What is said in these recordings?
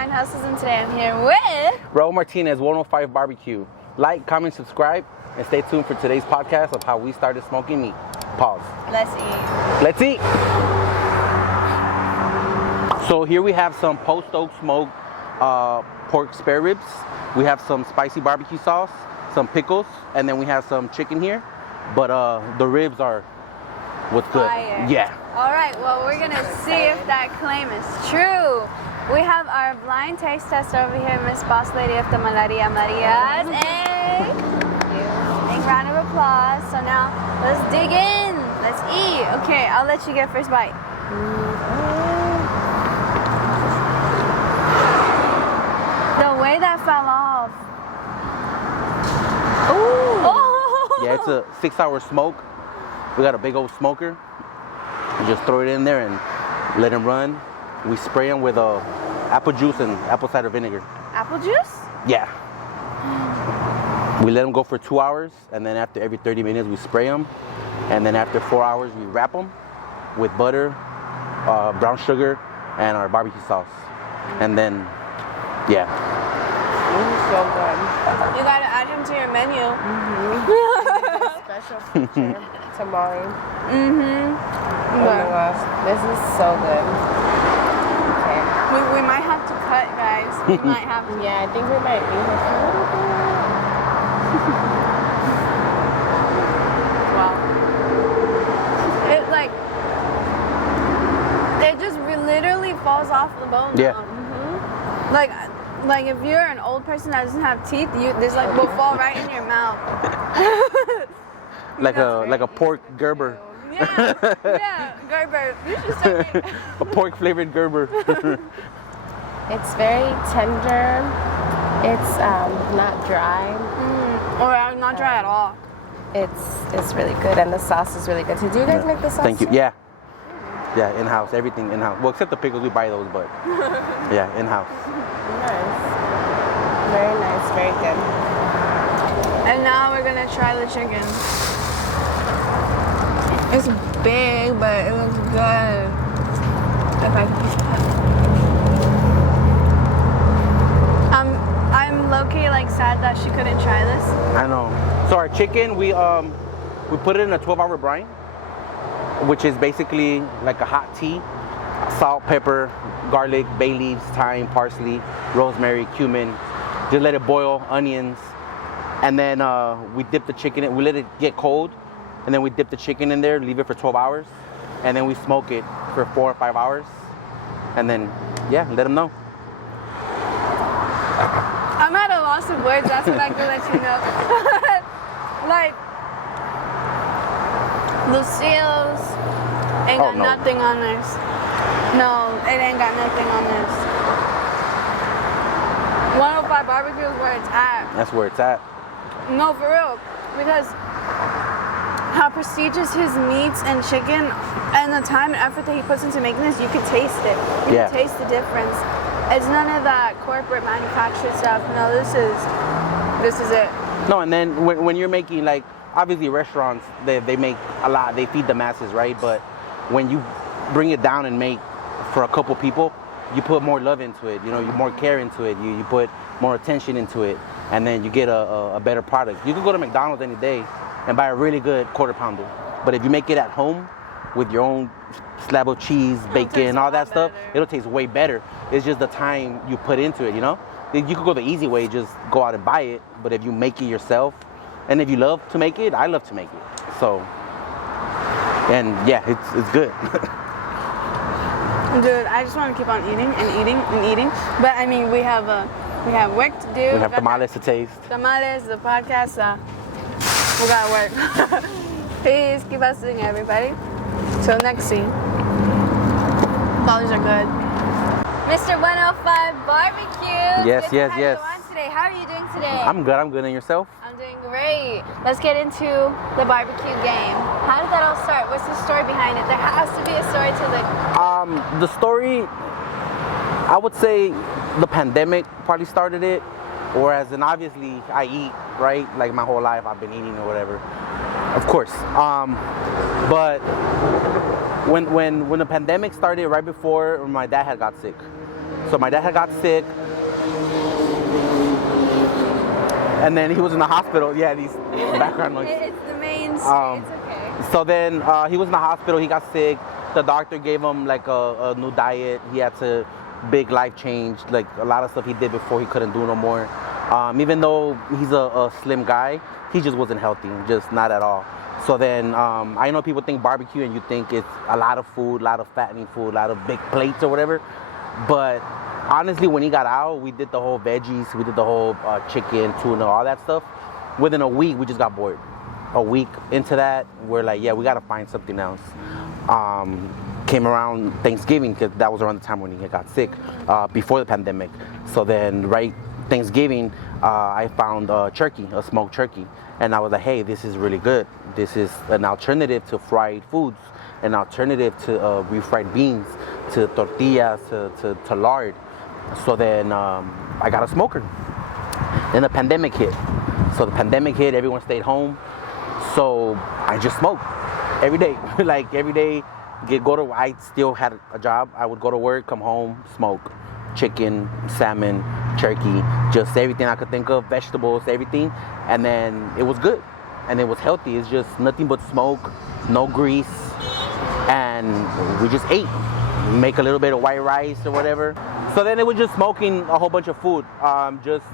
Blind Hustles, and today I'm here with Raul Martinez, 105 Barbecue. Like, comment, subscribe, and stay tuned for today's podcast of how we started smoking meat. Pause. Let's Eat. Let's eat. So here we have some post-oak smoked pork spare ribs. We have some spicy barbecue sauce, some pickles, and then we have some chicken here. But the ribs are what's good. Fire. Yeah. All right, well, we're going to see if that claim is true. We have our blind taste test over here, Miss Boss Lady of the Malaria Marias. Hey! Big round of applause. So now, let's dig in. Let's eat. Okay, I'll let you get first bite. The way that fell off. Ooh. Oh. Yeah, it's a 6-hour smoke. We got a big old smoker. You just throw it in there and let them run. We spray them with apple juice and apple cider vinegar. Apple juice? Yeah. We let them go for 2 hours, and then after every 30 minutes we spray them, and then after 4 hours we wrap them with butter, brown sugar, and our barbecue sauce. And then, yeah. This is so good. You gotta add him to your menu. Special feature tomorrow. Mm-hmm. Oh my gosh, this is so good. Okay. We might have to cut, guys. We might have to. Yeah, I think we might be here for a little bit. Wow. It just literally falls off the bone. Yeah. Mm-hmm. Like if you're an old person that doesn't have teeth, this will fall right in your mouth. like a pork Gerber. Yeah, Gerber. You should say it. A pork flavored Gerber. It's very tender. It's not dry. Or not dry at all. It's really good, and the sauce is really good. So do you guys make the sauce? Thank you. too? Yeah. Yeah, in-house. Everything in-house. Well, except the pickles, we buy those, but yeah, in-house. Nice. Very nice. Very good. And now we're gonna try the chicken. It's big, but it looks good. If I I'm low-key sad that she couldn't try this. I know. So our chicken, we put it in a 12-hour brine, which is basically like a hot tea. Salt, pepper, garlic, bay leaves, thyme, parsley, rosemary, cumin. Just let it boil, onions. And then we dip the chicken in. We let it get cold. And then we dip the chicken in there, leave it for 12 hours. And then we smoke it for 4 or 5 hours. And then, yeah, let them know. I'm at a loss of words. That's what I can let you know. Lucille's ain't got nothing on this. No, it ain't got nothing on this. 105 Barbecue is where it's at. That's where it's at. No, for real. Because how prestigious his meats and chicken and the time and effort that he puts into making this, you can taste it. You can taste the difference. It's none of that corporate manufactured stuff. No, this is it. No, and then when you're making, obviously restaurants, they make a lot. They feed the masses, right? But when you bring it down and make for a couple people, you put more love into it. You more care into it. You put more attention into it. And then you get a better product. You can go to McDonald's any day and buy a really good quarter pounder. But if you make it at home with your own slab of cheese, bacon, all that stuff, it'll taste way better. It's just the time you put into it, You could go the easy way, just go out and buy it. But if you make it yourself, and if you love to make it, I love to make it. So, and yeah, it's good. Dude, I just want to keep on eating and eating and eating. But I mean, we have work to do. We have tamales to taste. Tamales, the podcast. We got work. Peace. Keep listening, everybody. Till next scene. Dollars are good. Mr. 105 Barbecue. Yes, Good to yes, have yes. you on today. How are you doing today? I'm good. And yourself? I'm doing great. Let's get into the barbecue game. How did that all start? What's the story behind it? There has to be a story to the story, I would say the pandemic probably started it. Whereas, and obviously I eat, right? Like my whole life I've been eating or whatever. Of course. But when the pandemic started right before my dad had got sick. So my dad had got sick, and then he was in the hospital. Yeah, these background noise. It's the main street. It's okay. So then he was in the hospital. He got sick. The doctor gave him like a new diet. He had to big life change. Like a lot of stuff he did before he couldn't do no more. Even though he's a slim guy, he just wasn't healthy. Just not at all. So then I know people think barbecue and you think it's a lot of food, a lot of fattening food, a lot of big plates or whatever. But honestly, when he got out, we did the whole veggies, we did the whole chicken, tuna, all that stuff. Within a week, we just got bored. A week into that, we're like, yeah, we got to find something else. Came around Thanksgiving, because that was around the time when he got sick, before the pandemic. So then right Thanksgiving, I found turkey, a smoked turkey. And I was like, hey, this is really good. This is an alternative to fried foods, an alternative to refried beans, to tortillas, to lard. So then I got a smoker. Then the pandemic hit. So the pandemic hit, everyone stayed home. So I just smoked every day. Like every day, I still had a job. I would go to work, come home, smoke. Chicken, salmon, turkey, just everything I could think of, vegetables, everything. And then it was good. And it was healthy. It's just nothing but smoke, no grease. And we just ate. Make a little bit of white rice or whatever. So then it was just smoking a whole bunch of food. Just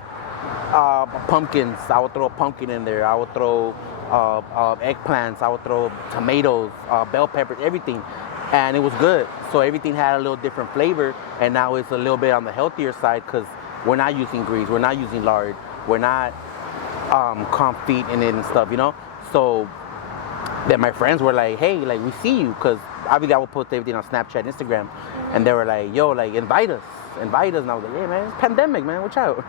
pumpkins. I would throw a pumpkin in there. I would throw eggplants. I would throw tomatoes, bell peppers, everything. And it was good. So everything had a little different flavor. And now it's a little bit on the healthier side because we're not using grease. We're not using lard. We're not confit in it and stuff, you know? So then my friends were like, hey, like, we see you. Because obviously I would post everything on Snapchat, Instagram. And they were like, yo, like, invite us. And I was like, hey, man, it's pandemic, man. Watch out.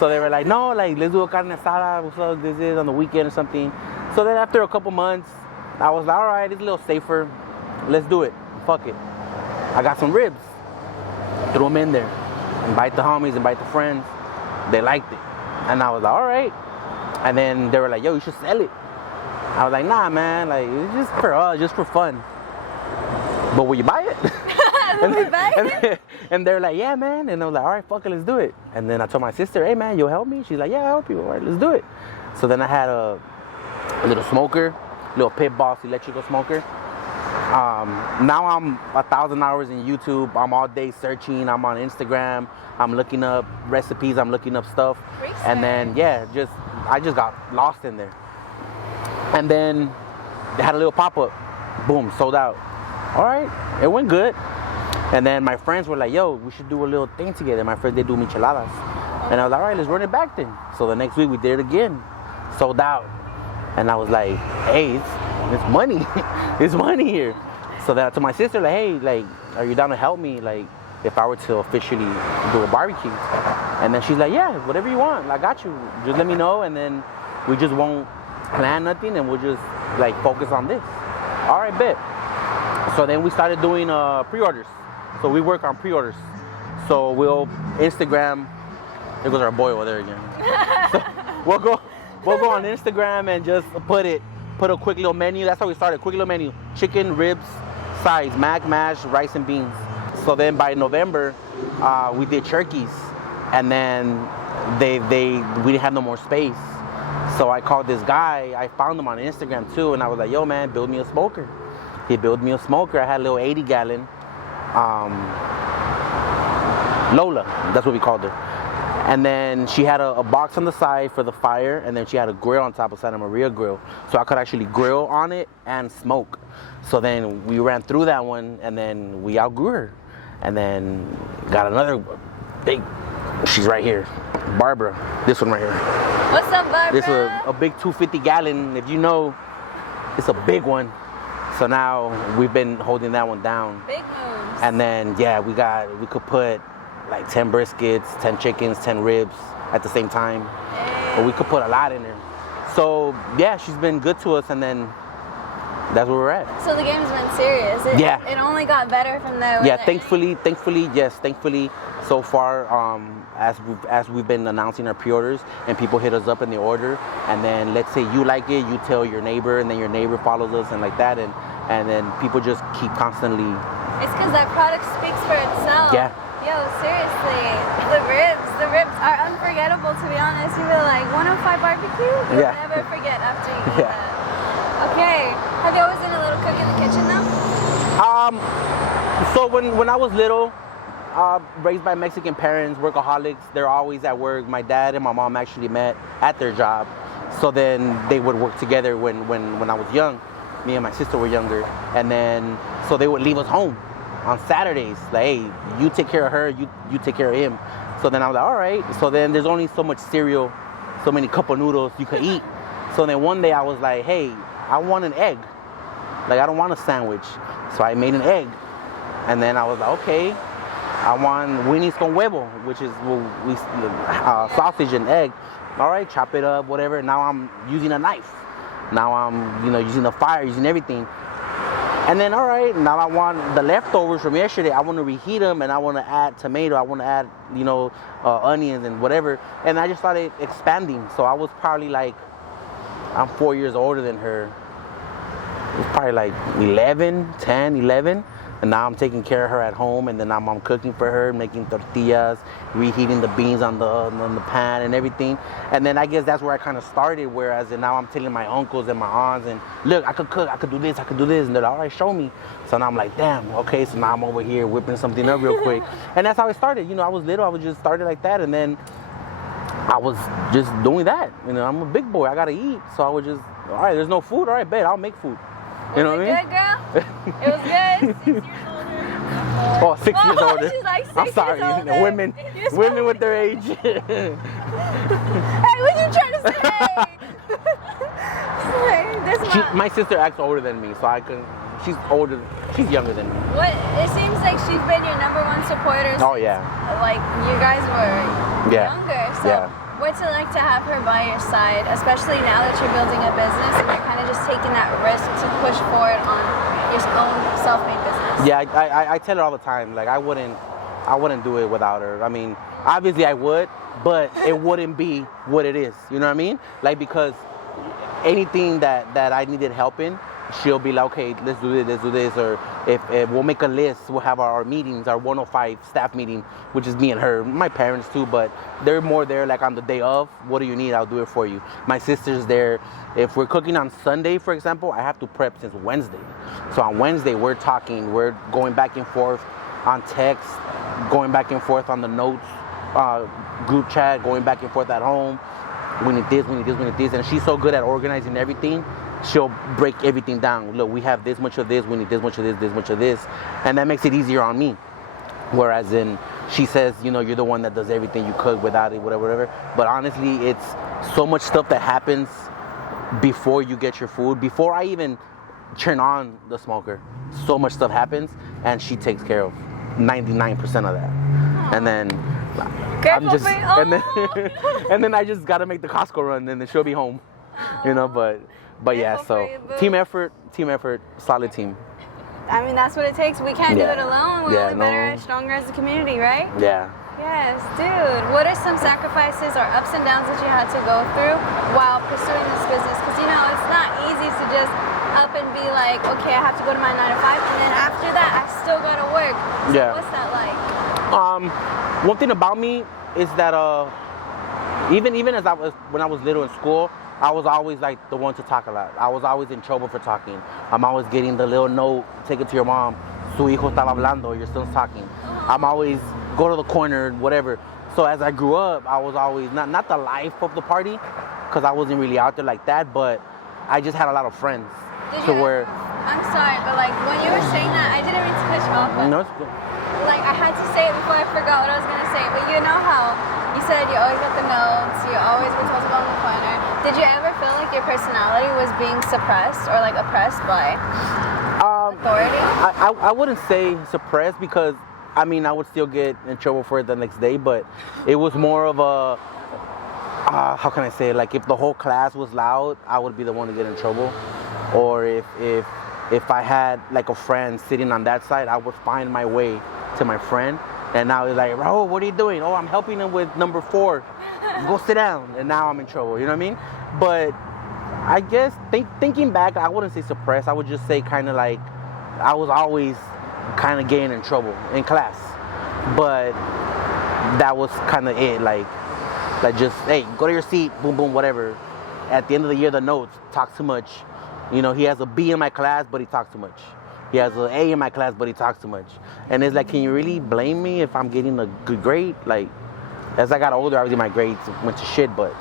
So they were like, no, like, let's do a carne asada. What's up? This is on the weekend or something. So then after a couple months, I was like, all right, it's a little safer. Let's do it. Fuck it. I got some ribs. Threw them in there. Invite the homies, invite the friends. They liked it. And I was like, all right. And then they were like, yo, you should sell it. I was like, nah, man. Like, it's just for us, just for fun. But will you buy it? And they're like, yeah, man. And I was like, all right, fuck it, let's do it. And then I told my sister, hey, man, you'll help me? She's like, yeah, I'll help you. All right, let's do it. So then I had a little smoker, little Pit Boss electrical smoker. Now I'm 1,000 hours in YouTube. I'm all day searching. I'm on Instagram. I'm looking up recipes. I'm looking up stuff. Research. And then, yeah, I just got lost in there. And then they had a little pop-up. Boom, sold out. All right, it went good. And then my friends were like, yo, we should do a little thing together. My friends, they do micheladas. And I was like, all right, let's run it back then. So the next week we did it again. Sold out. And I was like, hey, it's money. It's money here. So then I told my sister, like, hey, like, are you down to help me? Like, if I were to officially do a barbecue. And then she's like, yeah, whatever you want. I got you. Just let me know. And then we just won't plan nothing. And we'll just, like, focus on this. All right, bet. So then we started doing pre-orders. So we work on pre-orders. So we'll Instagram. There goes our boy over there again. So we'll go on Instagram and just put a quick little menu. That's how we started. Quick little menu: chicken, ribs, sides, mac, mash, rice, and beans. So then by November, we did turkeys, and then we didn't have no more space. So I called this guy. I found him on Instagram too, and I was like, "Yo, man, build me a smoker." He built me a smoker. I had a little 80-gallon Lola. That's what we called her. And then she had a box on the side for the fire, and then she had a grill on top of Santa Maria grill. So I could actually grill on it and smoke. So then we ran through that one, and then we outgrew her. And then got another big, she's right here, Barbara. This one right here. What's up, Barbara? This is a big 250-gallon. If you know, it's a big one. So now we've been holding that one down. Big moves. And then, yeah, we could put like 10 briskets, 10 chickens, 10 ribs at the same time. Hey. But we could put a lot in there. So, yeah, she's been good to us, and then that's where we're at. So the game's been serious. It only got better from there. Yeah, thankfully, yes, thankfully, so far, as we've been announcing our pre-orders, and people hit us up and they order, and then let's say you like it, you tell your neighbor, and then your neighbor follows us, and like that, and then people just keep constantly. It's because that product speaks for itself. Yeah. Yo, seriously, the ribs are unforgettable, to be honest. You feel like 105 barbecue, you'll Yeah. never forget after you eat Yeah. that. Okay, have you always been a little cook in the kitchen though? So when I was little, raised by Mexican parents, workaholics, they're always at work. My dad and my mom actually met at their job. So then they would work together when I was young. Me and my sister were younger. And then, so they would leave us home on Saturdays. Like, hey, you take care of her, you take care of him. So then I was like, all right. So then there's only so much cereal, so many cup of noodles you could eat. So then one day I was like, hey, I want an egg. Like, I don't want a sandwich. So I made an egg. And then I was like, okay, I want weenies con huevo, which is sausage and egg. All right, chop it up, whatever. Now I'm using a knife. Now I'm, using the fire, using everything. And then, all right, now I want the leftovers from yesterday. I want to reheat them, and I want to add tomato. I want to add, onions and whatever. And I just started expanding. So I was probably like, I'm 4 years older than her. It was probably like 10, 11. And now I'm taking care of her at home, and then I'm cooking for her, making tortillas, reheating the beans on the pan and everything. And then I guess that's where I kind of started, whereas now I'm telling my uncles and my aunts, and look, I could cook, I could do this, and they're like, all right, show me. So now I'm like, damn, okay, so now I'm over here whipping something up real quick. And that's how it started. I was little, I was just started like that, and then I was just doing that. I'm a big boy, I gotta eat. So I was just, all right, there's no food, all right, bet, I'll make food. You know what I mean? Good, girl? It was good? 6 years older? Oh, 6 years older. She's like 6 I'm sorry, years older. women with their age. Hey, what you trying to say? My sister acts older than me, so she's younger than me. What? It seems like she's been your number one supporter. Oh, yeah. Like, you guys were younger, so. Yeah. What's it like to have her by your side, especially now that you're building a business and you're kind of just taking that risk to push forward on your own self-made business? Yeah, I tell her all the time, like I wouldn't do it without her. I mean, obviously I would, but it wouldn't be what it is. You know what I mean? Like, because anything that I needed help in, she'll be like, okay, let's do this, or if we'll make a list, we'll have our meetings, our 105 staff meeting, which is me and her, my parents too, but they're more there like on the day of, what do you need, I'll do it for you. My sister's there. If we're cooking on Sunday, for example, I have to prep since Wednesday. So on Wednesday, we're going back and forth on text, going back and forth on the notes, group chat, going back and forth at home. We need this, and she's so good at organizing everything. She'll break everything down. Look, we have this much of this, we need this much of this, and that makes it easier on me. Whereas she says, you're the one that does everything, you cook without it, whatever. But honestly, it's so much stuff that happens before you get your food, before I even turn on the smoker. So much stuff happens, and she takes care of 99% of that. And then and then I just gotta make the Costco run, and then she'll be home. But yeah, so team effort, solid team. I mean, that's what it takes. We can't do it alone. We're only better and stronger as a community, right? Yeah. Yes, dude. What are some sacrifices or ups and downs that you had to go through while pursuing this business? Because, it's not easy to just up and be like, okay, I have to go to my 9 to 5, and then after that, I still got to work. So what's that like? One thing about me is that even as when I was little in school, I was always like the one to talk a lot. I was always in trouble for talking. I'm always getting the little note, take it to your mom, su hijo estaba hablando, your son's talking. I'm always go to the corner, whatever. So as I grew up, I was always not the life of the party, because I wasn't really out there like that, but I just had a lot of friends. I'm sorry, but like when you were saying that, I didn't mean to cut you off, but no, it's good. Like I had to say it before I forgot what I was gonna say. But you know how you said you always got the notes, you always were told to go in the corner. Did you ever feel like your personality was being suppressed or like oppressed by authority? I wouldn't say suppressed, because I would still get in trouble for it the next day, but it was more of a how can I say it? Like if the whole class was loud, I would be the one to get in trouble. Or if I had like a friend sitting on that side, I would find my way to my friend. And now he's like, Raul, what are you doing? Oh, I'm helping him with number 4. Go sit down. And now I'm in trouble. You know what I mean? But I guess thinking back, I wouldn't say suppressed. I would just say kind of like I was always kind of getting in trouble in class. but that was kind of it. Like just, hey, go to your seat, boom, boom, whatever. At the end of the year, the notes, talk too much. You know, he has a B in my class, but he talks too much. He has an A in my class, but he talks too much. And it's like, can you really blame me if I'm getting a good grade? Like, as I got older, obviously my grades went to shit, but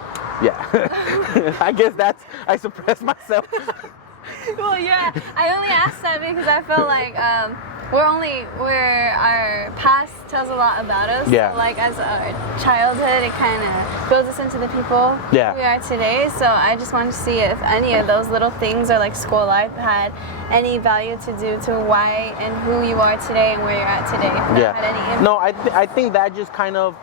yeah. I guess I suppressed myself. Well, yeah, I only asked that because I felt like our past tells a lot about us. Yeah. Like as our childhood, it kind of builds us into the people we are today. So I just wanted to see if any of those little things or like school life had any value to do to why and who you are today and where you're at today. If that had any impact. No, I think that just kind of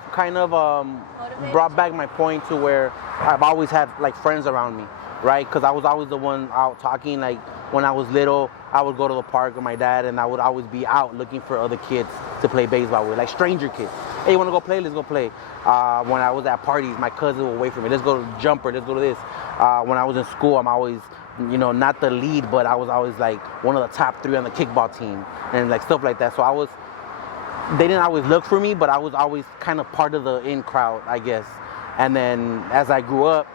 brought back my point to where I've always had like friends around me, right? Because I was always the one out talking. Like when I was little, I would go to the park with my dad, and I would always be out looking for other kids to play baseball with, like stranger kids. Hey, you want to go play? Let's go play. When I was at parties, my cousin would wait for me. Let's go to jumper. Let's go to this. When I was in school, I'm always, you know, not the lead, but I was always like one of the top 3 on the kickball team and like stuff like that. So they didn't always look for me, but I was always kind of part of the in crowd, I guess. And then as I grew up,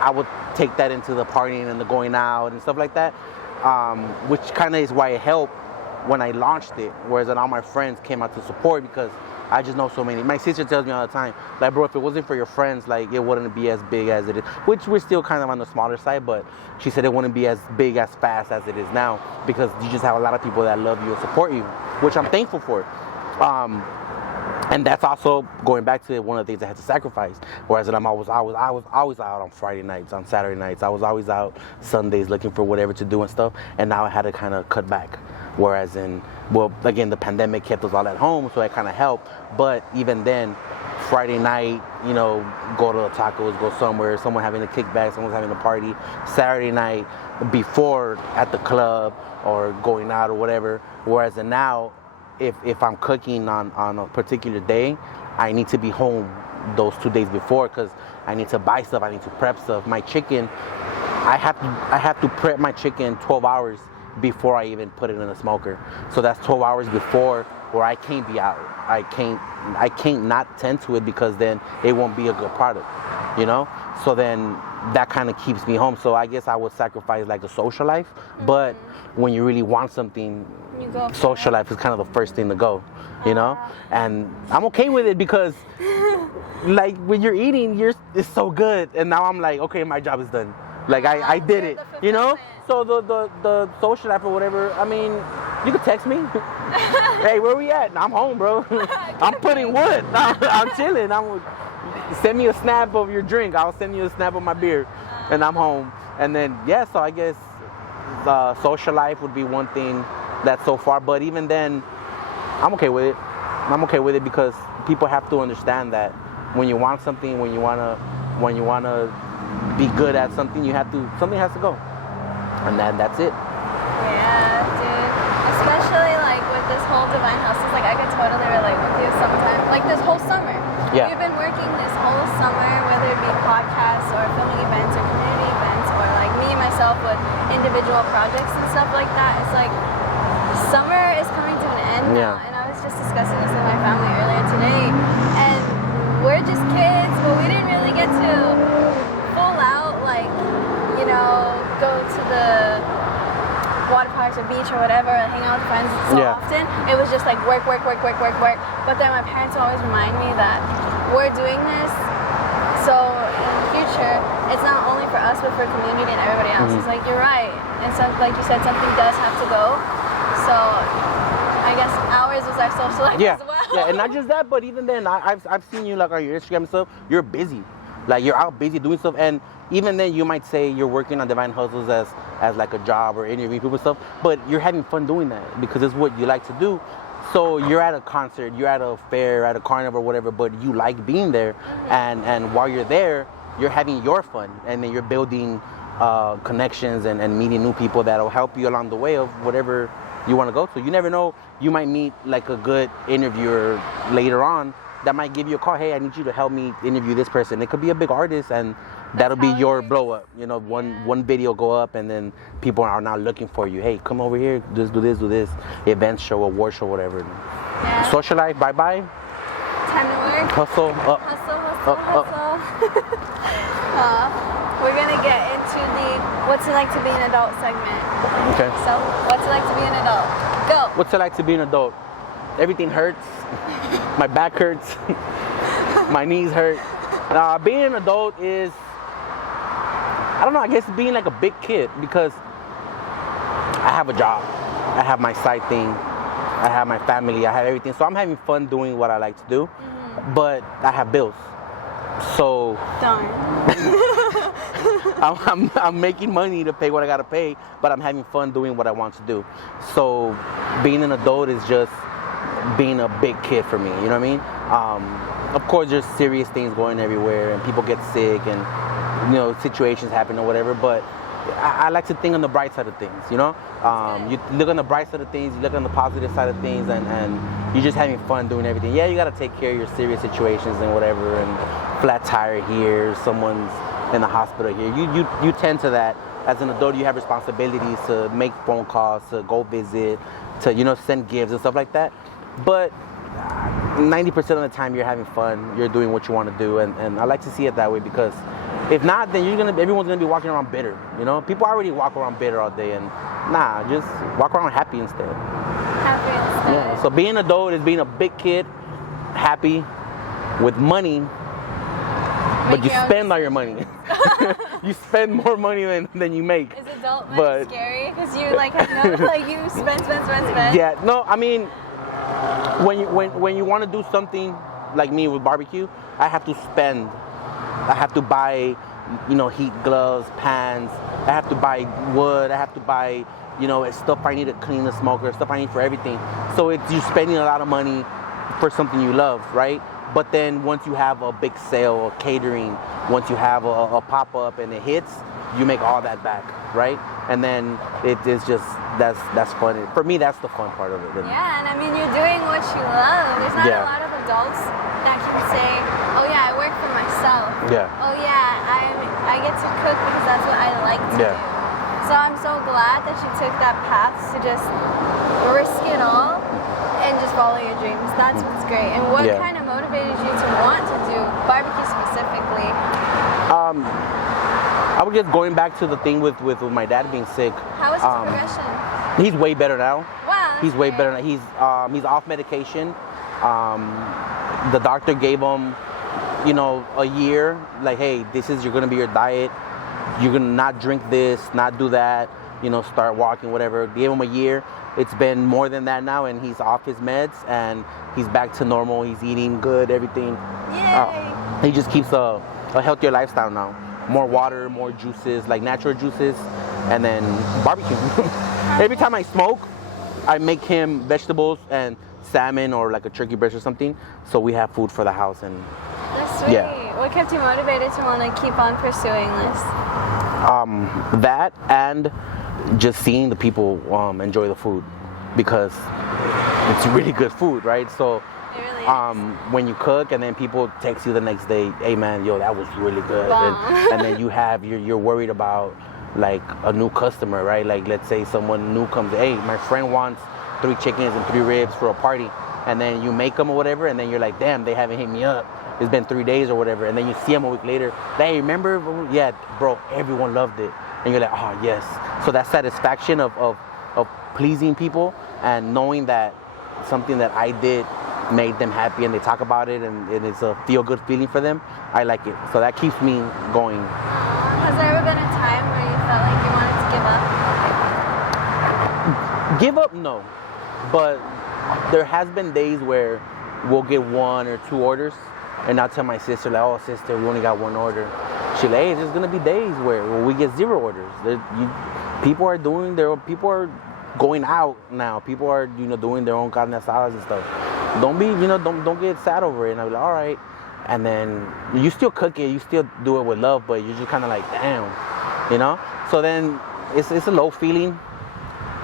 I would take that into the partying and the going out and stuff like that, which kind of is why it helped when I launched it, whereas then all my friends came out to support because I just know so many. My sister tells me all the time, like, bro, if it wasn't for your friends, like, it wouldn't be as big as it is, which we're still kind of on the smaller side, but she said it wouldn't be as big, as fast as it is now because you just have a lot of people that love you and support you, which I'm thankful for. And that's also going back to one of the things I had to sacrifice. Whereas I was always out on Friday nights, on Saturday nights. I was always out Sundays looking for whatever to do and stuff. And now I had to kind of cut back. Whereas again, the pandemic kept us all at home, so it kind of helped. But even then, Friday night, you know, go to the tacos, go somewhere, someone having a kickback, someone's having a party. Saturday night, before at the club or going out or whatever. Whereas now, if I'm cooking on a particular day, I need to be home those 2 days before because I need to buy stuff, I need to prep stuff. My chicken, I have to prep my chicken 12 hours before I even put it in a smoker. So that's 12 hours before where I can't be out. I can't not tend to it because then it won't be a good product, you know? So then that kind of keeps me home. So I guess I would sacrifice like a social life, but when you really want something, social life is kind of the first thing to go, you know? And I'm okay with it because like when you're eating, it's so good. And now I'm like, okay, my job is done. Like I did it, you know? So the social life or whatever, I mean, you could text me. Hey, where we at? I'm home, bro. I'm putting wood. I'm chilling. Send me a snap of your drink. I'll send you a snap of my beer, and I'm home. And then so I guess social life would be one thing that's so far. But even then, I'm okay with it. I'm okay with it because people have to understand that when you want something, when you wanna be good at something, something has to go, and that's it. Yeah, dude. Especially like with this whole Divine Houses, like I could totally relate with you sometimes. Like this whole summer. Yeah. You've been working this whole summer, whether it be podcasts or filming events or community events or like me myself with individual projects and stuff like that. It's like summer is coming to an end now, and I was just discussing this with my family earlier today, and we're just kids, but we didn't really get to full out like, you know, go to the water parks or beach or whatever and hang out with friends so often. It was just like work. But then my parents always remind me that we're doing this so in the future it's not only for us but for community and everybody else. It's like, you're right. And so like you said, something does have to go. So I guess ours was our social life as well. Yeah, and not just that, but even then I've seen you like on your Instagram and stuff, you're busy. Like you're out busy doing stuff, and even then you might say you're working on Divine Hustles as like a job or interviewing people and stuff, but you're having fun doing that because it's what you like to do. So you're at a concert, you're at a fair, at a carnival or whatever, but you like being there, and while you're there, you're having your fun, and then you're building connections and meeting new people that'll help you along the way of whatever you want to go to. You never know, you might meet like a good interviewer later on that might give you a call. Hey, I need you to help me interview this person. It could be a big artist, and that'll be your blow up. You know, one video go up, and then people are now looking for you. Hey, come over here, just do this, event show, award show, whatever. Yeah. Social life, bye-bye. Time to work. Hustle, up. Hustle. We're gonna get into the what's it like to be an adult segment. Okay. So, what's it like to be an adult? Go. What's it like to be an adult? Everything hurts. My back hurts. My knees hurt. Being an adult is, I don't know, I guess being like a big kid because I have a job. I have my side thing. I have my family. I have everything. So I'm having fun doing what I like to do. Mm-hmm. But I have bills. So darn. I'm making money to pay what I gotta pay, but I'm having fun doing what I want to do. So being an adult is just being a big kid for me. You know what I mean? Of course, there's serious things going everywhere, and people get sick, and situations happen or whatever. But I like to think on the bright side of things. You look on the bright side of things, you look on the positive side of things, and you're just having fun doing everything. Yeah, you gotta take care of your serious situations and whatever, and flat tire here, someone's in the hospital here. You tend to that. As an adult, you have responsibilities to make phone calls, to go visit, to send gifts and stuff like that. But 90% of the time, you're having fun. You're doing what you want to do, and I like to see it that way because if not, then everyone's gonna be walking around bitter. People already walk around bitter all day, and just walk around happy instead. Happy instead. Yeah. So being an adult is being a big kid, happy, with money. But you spend all your money. You spend more money than you make. Is adult money scary? Because you you spend. Yeah, no, I mean, when you want to do something like me with barbecue, I have to spend. I have to buy, heat gloves, pans. I have to buy wood. I have to buy, stuff I need to clean the smoker, stuff I need for everything. So you're spending a lot of money for something you love, right? But then once you have a big sale or catering, once you have a pop-up and it hits, you make all that back, right? And then it is just, that's fun. For me, that's the fun part of it. Yeah, and I mean, you're doing what you love. There's not a lot of adults that can say, oh yeah, I work for myself. Yeah. Oh yeah, I get to cook because that's what I like to do. So I'm so glad that you took that path to just risk it all and just follow your dreams. That's what's great. And what kind of motivated you to want to do barbecue specifically? I was just going back to the thing with my dad being sick. How was his progression? He's way better now. Wow. He's way better now. He's off medication. The doctor gave him, a year. Like, hey, you're gonna be your diet. You're gonna not drink this, not do that. Start walking, whatever. Gave him a year. It's been more than that now, and he's off his meds, and he's back to normal. He's eating good, everything. Yay! He just keeps a healthier lifestyle now. More water, more juices, like natural juices, and then barbecue. Every time I smoke, I make him vegetables and salmon or like a turkey breast or something, so we have food for the house. And that's sweet. Yeah. What kept you motivated to want to keep on pursuing this? That and just seeing the people enjoy the food, because it's really good food, right? So when you cook and then people text you the next day, hey man, that was really good. And then you're worried about like a new customer, right? Like let's say someone new comes, hey, my friend wants 3 chickens and 3 ribs for a party, and then you make them or whatever, and then you're like, damn, they haven't hit me up. It's been 3 days or whatever, and then you see them a week later. Hey, remember? Yeah, bro, everyone loved it. And you're like, oh, yes. So that satisfaction of pleasing people and knowing that something that I did made them happy and they talk about it and it's a feel-good feeling for them, I like it. So that keeps me going. Has there ever been a time where you felt like you wanted to give up? Give up? No. But there has been days where we'll get 1 or 2 orders, and I'll tell my sister, like, oh, sister, we only got 1 order. She's like, hey, there's going to be days where we get 0 orders. People are going out now. People are, doing their own carne asadas and stuff. Don't get sad over it. And I'll be like, all right. And then you still cook it, you still do it with love, but you're just kind of like, damn, So then it's a low feeling,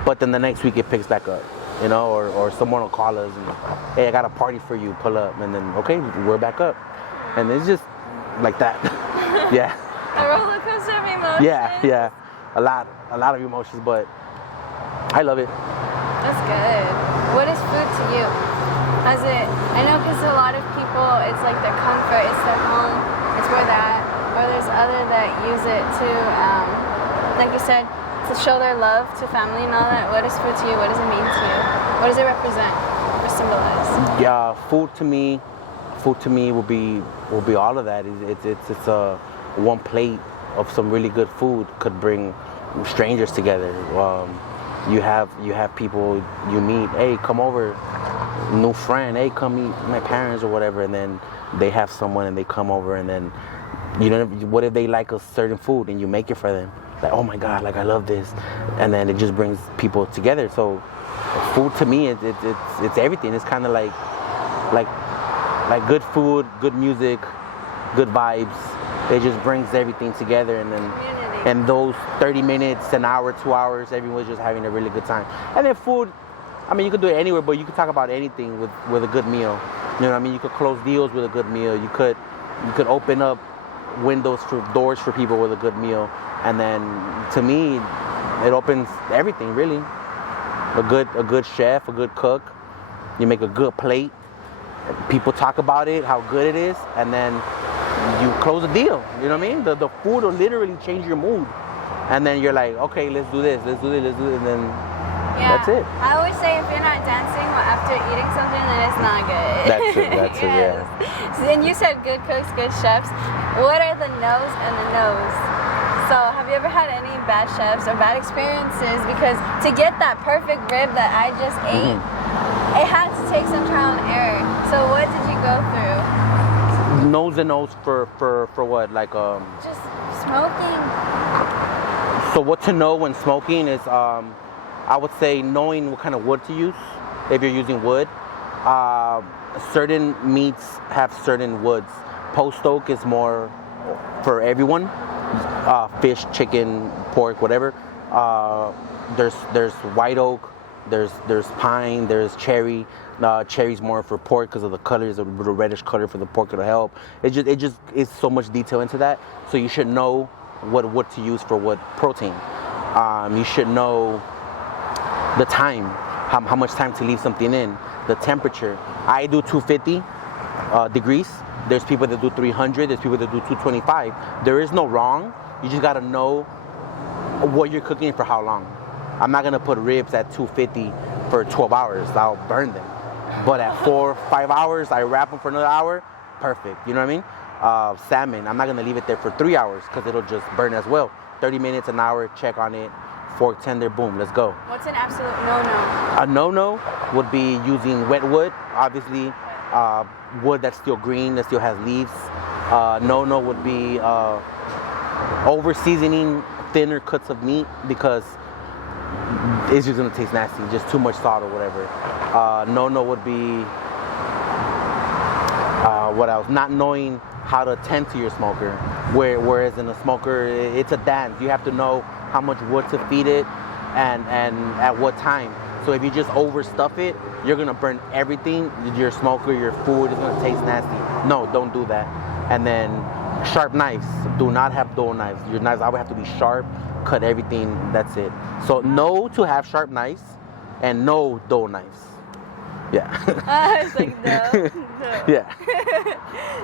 but then the next week it picks back up, or someone will call us and, hey, I got a party for you, pull up, and then, okay, we're back up. And it's just like that. Yeah. A roller coaster of emotions. Yeah. A lot of emotions, but I love it. That's good. What is food to you? Has it? I know because a lot of people, it's like their comfort, it's their home, it's where they're at. Or there's other that use it to, like you said, to show their love to family and all that. What is food to you? What does it mean to you? What does it represent or symbolize? Yeah, food to me will be all of that. It's a one plate of some really good food could bring strangers together. You have people you meet. Hey, come over. New friend. Hey, come meet my parents or whatever. And then they have someone and they come over and then what if they like a certain food and you make it for them? Like, oh my God, like I love this, and then it just brings people together. So, food to me, it's everything. It's kind of like good food, good music, good vibes. It just brings everything together, and then Community. and those 30 minutes, an hour, 2 hours, everyone's just having a really good time. And then food, I mean, you could do it anywhere, but you could talk about anything with a good meal. You know what I mean? You could close deals with a good meal. You could open up doors for people with a good meal. And then, to me, it opens everything, really. A good chef, a good cook. You make a good plate. People talk about it, how good it is, and then you close a deal. You know what I mean? The food will literally change your mood. And then you're like, okay, let's do this, and then that's it. I always say if you're not dancing after eating something, then it's not good. That's it, yeah. So, and you said good cooks, good chefs. What are the no's and the no's? So have you ever had any bad chefs or bad experiences? Because to get that perfect rib that I just ate, it had to take some trial and error. So what did you go through? No's and no's for what? Like Just smoking. So what to know when smoking is I would say knowing what kind of wood to use if you're using wood. Certain meats have certain woods. Post oak is more for everyone. Fish, chicken, pork, whatever. There's white oak, there's pine, there's cherry. Cherry's more for pork because of the colors, the reddish color for the pork. It'll help. It just is so much detail into that. So you should know what to use for what protein. You should know the time, how much time to leave something in, the temperature. I do 250 degrees. There's people that do 300. There's people that do 225. There is no wrong. You just gotta know what you're cooking for how long. I'm not gonna put ribs at 250 for 12 hours. I'll burn them. But at 4 or 5 hours, I wrap them for another hour. Perfect. You know what I mean? Salmon, I'm not gonna leave it there for 3 hours because it'll just burn as well. 30 minutes, an hour, check on it. Fork tender, boom, let's go. What's an absolute no-no? A no-no would be using wet wood. Obviously, wood that's still green, that still has leaves. No-no would be over-seasoning thinner cuts of meat because it's just gonna taste nasty, just too much salt or whatever. No-no would be, what else? Not knowing how to tend to your smoker. Whereas in a smoker, it's a dance. You have to know how much wood to feed it and at what time. So if you just overstuff it, you're gonna burn everything. Your smoker, your food is gonna taste nasty. No, don't do that. And then sharp knives. Do not have dull knives. Your knives always have to be sharp, cut everything, that's it. So no to have sharp knives and no dull knives. Yeah. It's like no. Yeah.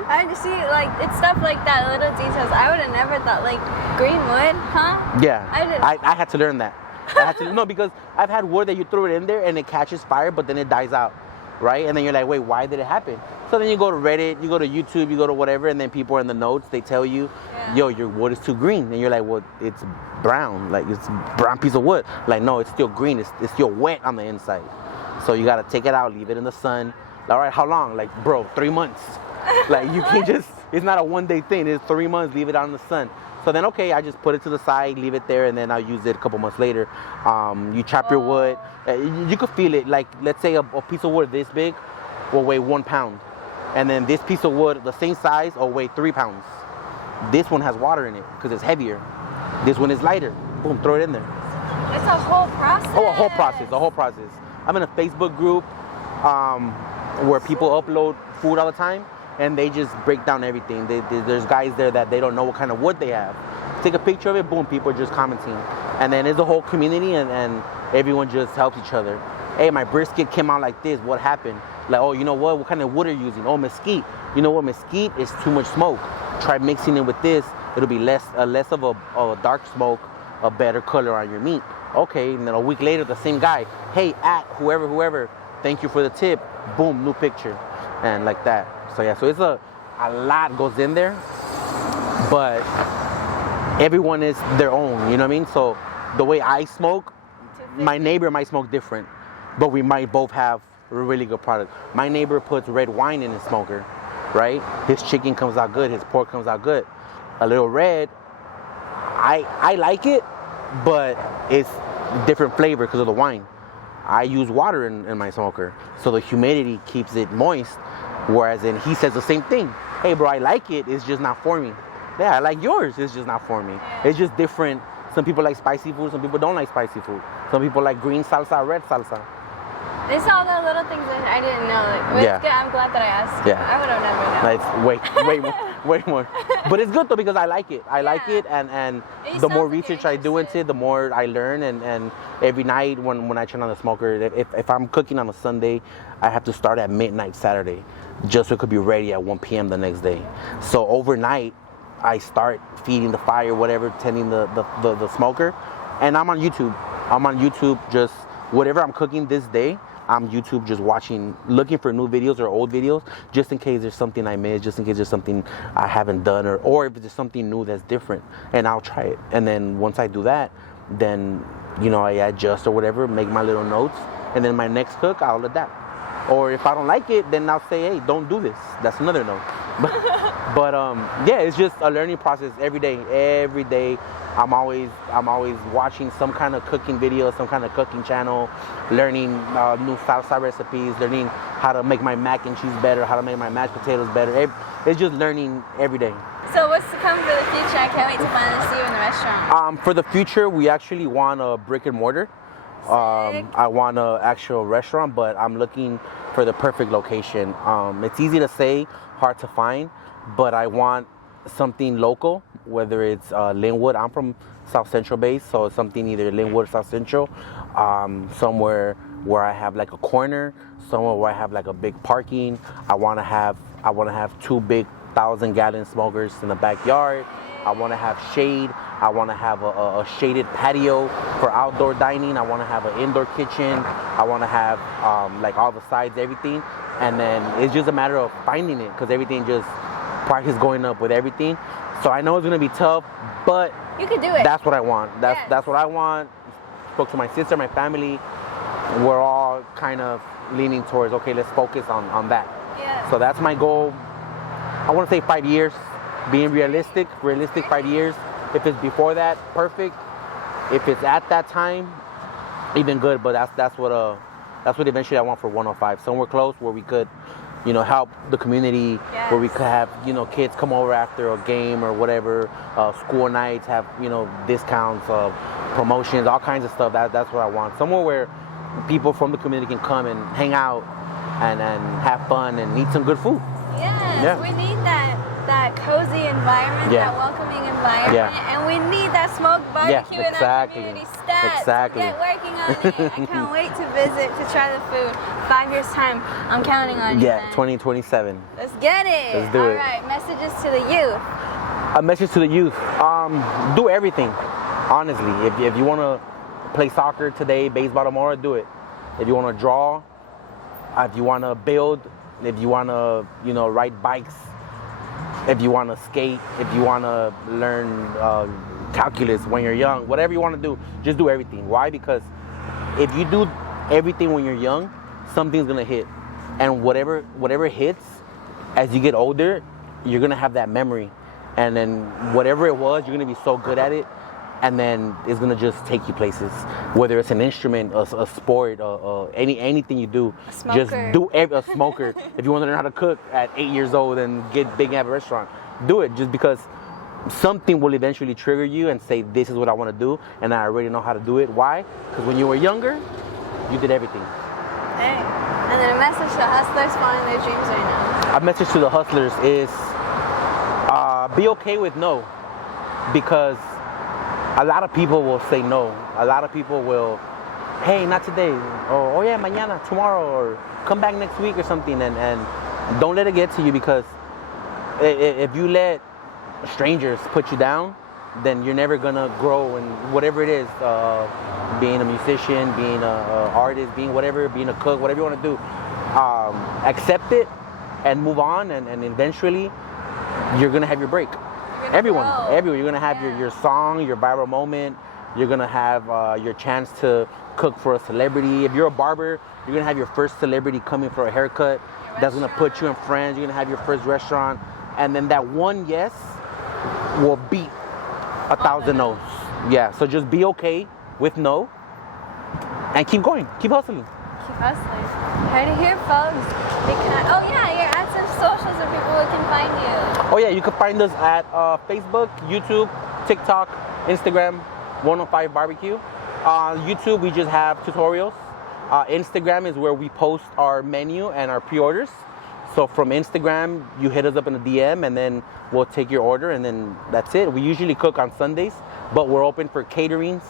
I just see like it's stuff like that, little details. I would have never thought like Greenwood, huh? Yeah. I I had to learn that. No, because I've had wood that you throw it in there and it catches fire, but then it dies out, right? And then you're like, wait, why did it happen? So then you go to Reddit, you go to YouTube, you go to whatever, and then people are in the notes, they tell you, yo, your wood is too green. And you're like, well, it's brown, like it's a brown piece of wood. Like, no, it's still green, it's still wet on the inside. So you gotta take it out, leave it in the sun. All right, how long? Like, bro, 3 months. Like, you can't just, it's not a one-day thing. It's 3 months, leave it out in the sun. So then, okay, I just put it to the side, leave it there, and then I'll use it a couple months later. You chop your wood. You could feel it. Like, let's say a piece of wood this big will weigh 1 pound. And then this piece of wood, the same size, will weigh 3 pounds. This one has water in it because it's heavier. This one is lighter. Boom, throw it in there. It's a whole process. Oh, a whole process. I'm in a Facebook group where people upload food all the time, and they just break down everything. There's guys there that they don't know what kind of wood they have. Take a picture of it, boom, people are just commenting. And then there's a whole community, and everyone just helps each other. Hey, my brisket came out like this, what happened? Like, oh, you know what kind of wood are you using? Oh, mesquite. You know what, mesquite is too much smoke. Try mixing it with this. It'll be less of a dark smoke, a better color on your meat. Okay, and then a week later, the same guy, hey, at whoever, thank you for the tip. Boom, new picture, and like that. So yeah, so it's a lot goes in there, but everyone is their own, you know what I mean? So the way I smoke, my neighbor might smoke different, but we might both have a really good product. My neighbor puts red wine in his smoker, right? His chicken comes out good, his pork comes out good. A little red, I like it, but it's different flavor because of the wine. I use water in my smoker, so the humidity keeps it moist, whereas he says the same thing. Hey bro, I like it, it's just not for me. Yeah, I like yours, it's just not for me. It's just different. Some people like spicy food, some people don't like spicy food. Some people like green salsa, red salsa. It's all the little things that I didn't know. Like, it's good. I'm glad that I asked. Yeah. I would have never known. Like way more. But it's good though because I like it. I like it, and the more research I do into it, the more I learn. And every night when I turn on the smoker, if I'm cooking on a Sunday, I have to start at midnight Saturday, just so it could be ready at 1 p.m. the next day. So overnight, I start feeding the fire, whatever, tending the smoker, and I'm on YouTube. Just whatever I'm cooking this day. I'm YouTube just watching, looking for new videos or old videos, just in case there's something I missed, just in case there's something I haven't done, or if there's something new that's different, and I'll try it. And then once I do that, then, you know, I adjust or whatever, make my little notes, and then my next cook, I'll adapt. Or if I don't like it, then I'll say, hey, don't do this. That's another note. But yeah, it's just a learning process every day. Every day, I'm always watching some kind of cooking video, some kind of cooking channel, learning new salsa recipes, learning how to make my mac and cheese better, how to make my mashed potatoes better. It's just learning every day. So what's to come for the future? I can't wait to finally see you in the restaurant. For the future, we actually want a brick and mortar. I want an actual restaurant, but I'm looking for the perfect location. It's easy to say, hard to find, but I want something local, whether it's Greenwood. I'm from South Central base, so it's something either Greenwood or South Central, somewhere where I have like a corner, somewhere where I have like a big parking. I want to have 2 big 1,000-gallon smokers in the backyard. I want to have shade. I want to have a shaded patio for outdoor dining. I want to have an indoor kitchen. I want to have like all the sides, everything. And then it's just a matter of finding it, because everything just, price is going up with everything. So I know it's going to be tough, but you can do it. That's what I want. That's what I want. Spoke to my sister, my family. We're all kind of leaning towards, okay, let's focus on that. Yeah. So that's my goal. I want to say 5 years. Being realistic 5 years. If it's before that, perfect. If it's at that time, even good. But that's what eventually I want for 105. Somewhere close where we could, you know, help the community. Yes. Where we could have, you know, kids come over after a game or whatever. School nights have, you know, discounts, promotions, all kinds of stuff. That's what I want. Somewhere where people from the community can come and hang out and have fun and eat some good food. Yes, we need that cozy environment, that welcoming environment, and we need that smoked barbecue in our community stats. Exactly. Get working on it. I can't wait to visit, to try the food. 5 years time, I'm counting on you. Yeah, 2027. Let's get it. Let's do it. All right, messages to the youth. A message to the youth: do everything. Honestly, if you want to play soccer today, baseball tomorrow, do it. If you want to draw, if you want to build, if you want to, you know, ride bikes, if you want to skate, if you want to learn calculus when you're young, whatever you want to do, just do everything. Why? Because if you do everything when you're young, something's gonna hit, and whatever hits, as you get older, you're gonna have that memory, and then whatever it was, you're gonna be so good at it, and then it's gonna just take you places. Whether it's an instrument, a sport, anything you do, just do a smoker. If you want to learn how to cook at 8 years old and get big and have a restaurant, do it. Just because something will eventually trigger you and say, this is what I want to do, and I already know how to do it. Why? Because when you were younger, you did everything. Hey, and then a message to hustlers following their dreams right now. A message to the hustlers is be okay with no, because a lot of people will say no. A lot of people will hey, not today, or oh yeah, mañana, tomorrow, or come back next week or something, and don't let it get to you, because if you let strangers put you down, then you're never gonna grow in whatever it is, being a musician, being an artist, being whatever, being a cook, whatever you want to do. Accept it and move on, and eventually you're gonna have your break. Everyone, you're gonna have your song, your viral moment. You're gonna have your chance to cook for a celebrity. If you're a barber, you're gonna have your first celebrity coming for a haircut. That's gonna put you in friends. You're gonna have your first restaurant, and then that one yes will beat 1,000 no's. Yeah, so just be okay with no, and keep going, keep hustling. Keep hustling. Heard it here, folks. Oh yeah, you're at some socials where people can find you. Oh yeah, you can find us at Facebook, YouTube, TikTok, Instagram, 105 Barbecue. YouTube, we just have tutorials. Instagram is where we post our menu and our pre-orders. So from Instagram, you hit us up in a DM, and then we'll take your order, and then that's it. We usually cook on Sundays, but we're open for caterings,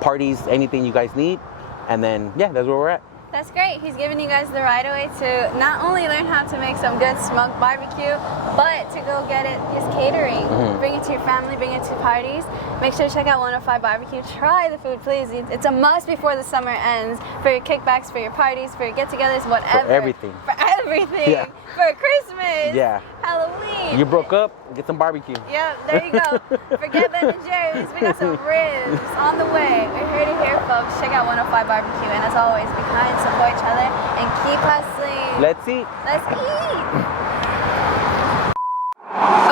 parties, anything you guys need. And then, yeah, that's where we're at. That's great. He's giving you guys the right away to not only learn how to make some good smoked barbecue, but to go get it his catering. Bring it to your family, bring it to parties. Make sure to check out 105 Barbecue. Try the food, please. It's a must before the summer ends. For your kickbacks, for your parties, for your get-togethers, whatever. For everything. For everything. Yeah. For Christmas. Yeah. Halloween. You broke up, get some barbecue. Yep, there you go. Forget Ben and Jerry's. We got some ribs on the way. We're here to hear, folks. Check out 105 Barbecue. And as always, be kind, support each other, and keep hustling. Let's eat. Let's eat.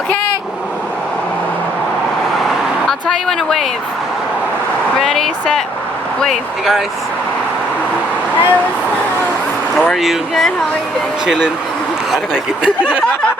Okay. I'll tell you when to wave. Ready, set, wave. Hey guys, Hey, what's up? how are you? Good, how are you? I'm chilling. I don't like it.